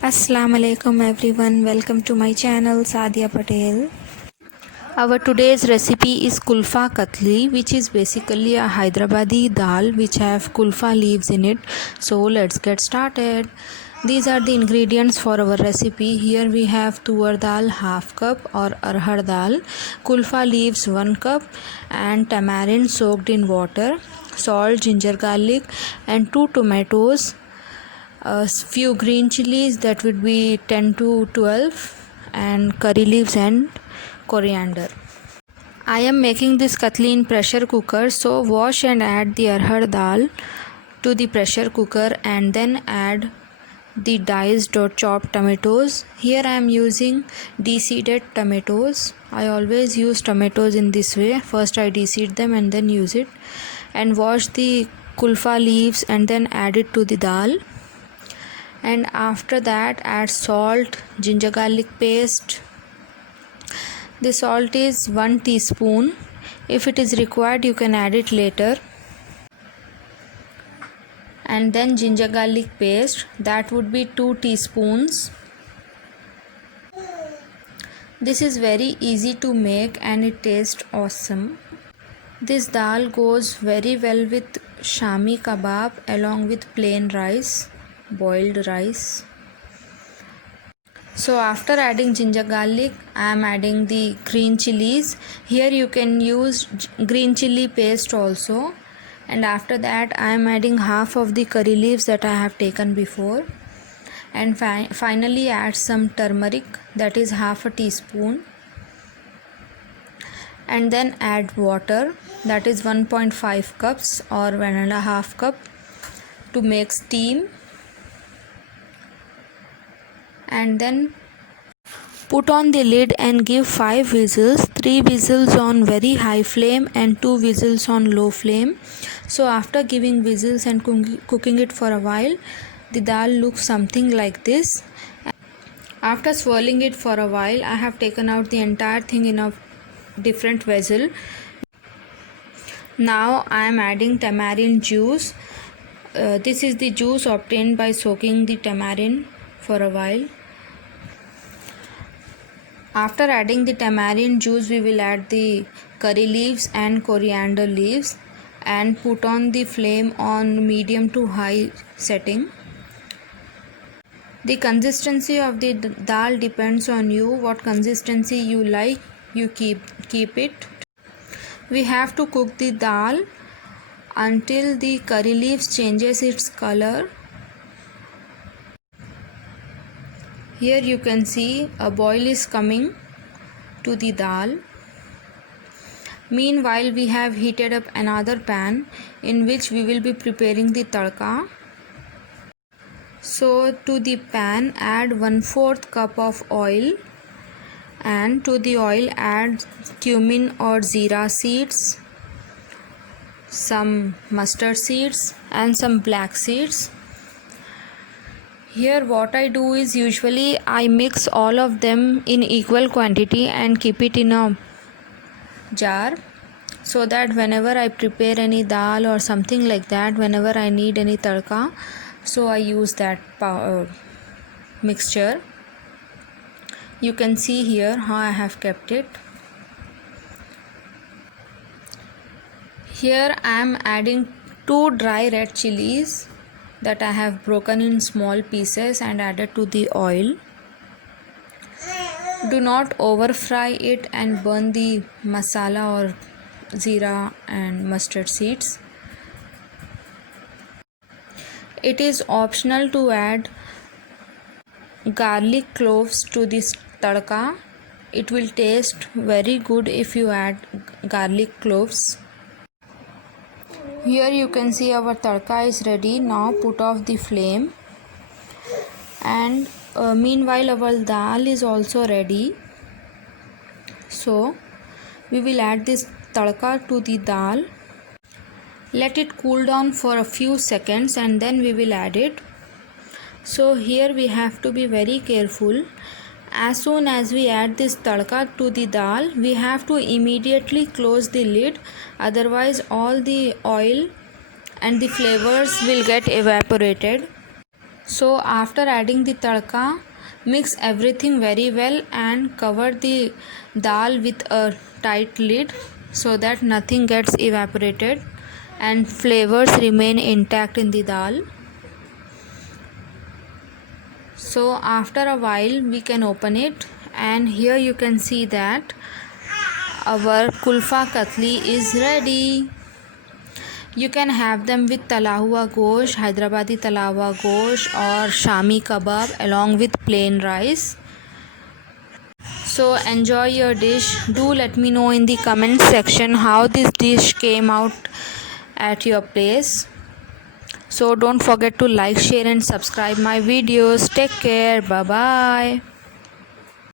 Assalamu alaikum everyone, welcome to my channel Sadia Patel. Our today's recipe is kulfa katli, which is basically a Hyderabadi dal which have kulfa leaves in it. So let's get started. These are the ingredients for our recipe. Here we have tur dal half cup or arhar dal, kulfa leaves 1 cup and tamarind soaked in water, salt, ginger garlic and 2 tomatoes, a few green chilies, that would be 10 to 12, and curry leaves and coriander. I am making this katli in pressure cooker, so wash and add the arhar dal to the pressure cooker and then add the diced or chopped tomatoes. Here I am using de-seeded tomatoes. I always use tomatoes in this way. First I de-seed them and then use it, and wash the kulfa leaves and then add it to the dal. And after that add salt, ginger garlic paste. The salt is 1 teaspoon. If it is required you can add it later. And then ginger garlic paste, that would be 2 teaspoons. This is very easy to make and it tastes awesome. This dal goes very well with shami kebab along with plain rice, boiled rice. So after adding ginger garlic, I am adding the green chilies. Here you can use green chili paste also. And after that I am adding half of the curry leaves that I have taken before. And finally add some turmeric, that is half a teaspoon. And then add water, that is 1.5 cups or 1.5 cup to make steam. And then put on the lid and give 5 whistles, 3 whistles on very high flame and 2 whistles on low flame. So after giving whistles and cooking it for a while, the dal looks something like this. After swirling it for a while, I have taken out the entire thing in a different vessel. Now I am adding tamarind juice. This is the juice obtained by soaking the tamarind for a while. After adding the tamarind juice, we will add the curry leaves and coriander leaves and put on the flame on medium to high setting. The consistency of the dal depends on you. What consistency you like, you keep it. We have to cook the dal until the curry leaves changes its color. Here you can see a boil is coming to the dal. Meanwhile we have heated up another pan in which we will be preparing the tadka. So to the pan add 1/4 cup of oil, and to the oil add cumin or zira seeds, some mustard seeds and some black seeds. Here what I do is usually I mix all of them in equal quantity and keep it in a jar, so that whenever I prepare any dal or something like that, whenever I need any tadka, so I use that mixture. You can see here how I have kept it. Here I am adding 2 dry red chilies that I have broken in small pieces and added to the oil. Do not over fry it and burn the masala or zira and mustard seeds. It is optional to add garlic cloves to this tadka. It will taste very good if you add garlic cloves. Here you can see our tadka is ready. Now put off the flame, and meanwhile our dal is also ready. So we will add this tadka to the dal. Let it cool down for a few seconds and then we will add it. So here we have to be very careful. As soon as we add this tadka to the dal, we have to immediately close the lid, otherwise all the oil and the flavors will get evaporated. So after adding the tadka, mix everything very well and cover the dal with a tight lid so that nothing gets evaporated and flavors remain intact in the dal. So after a while we can open it, and here you can see that our kulfa katli is ready. You can have them with tala hua gosht, Hyderabadi tala hua gosht or Shami kebab along with plain rice. So enjoy your dish. Do let me know in the comment section how this dish came out at your place. So don't forget to like, share and subscribe my videos. Take care. Bye bye.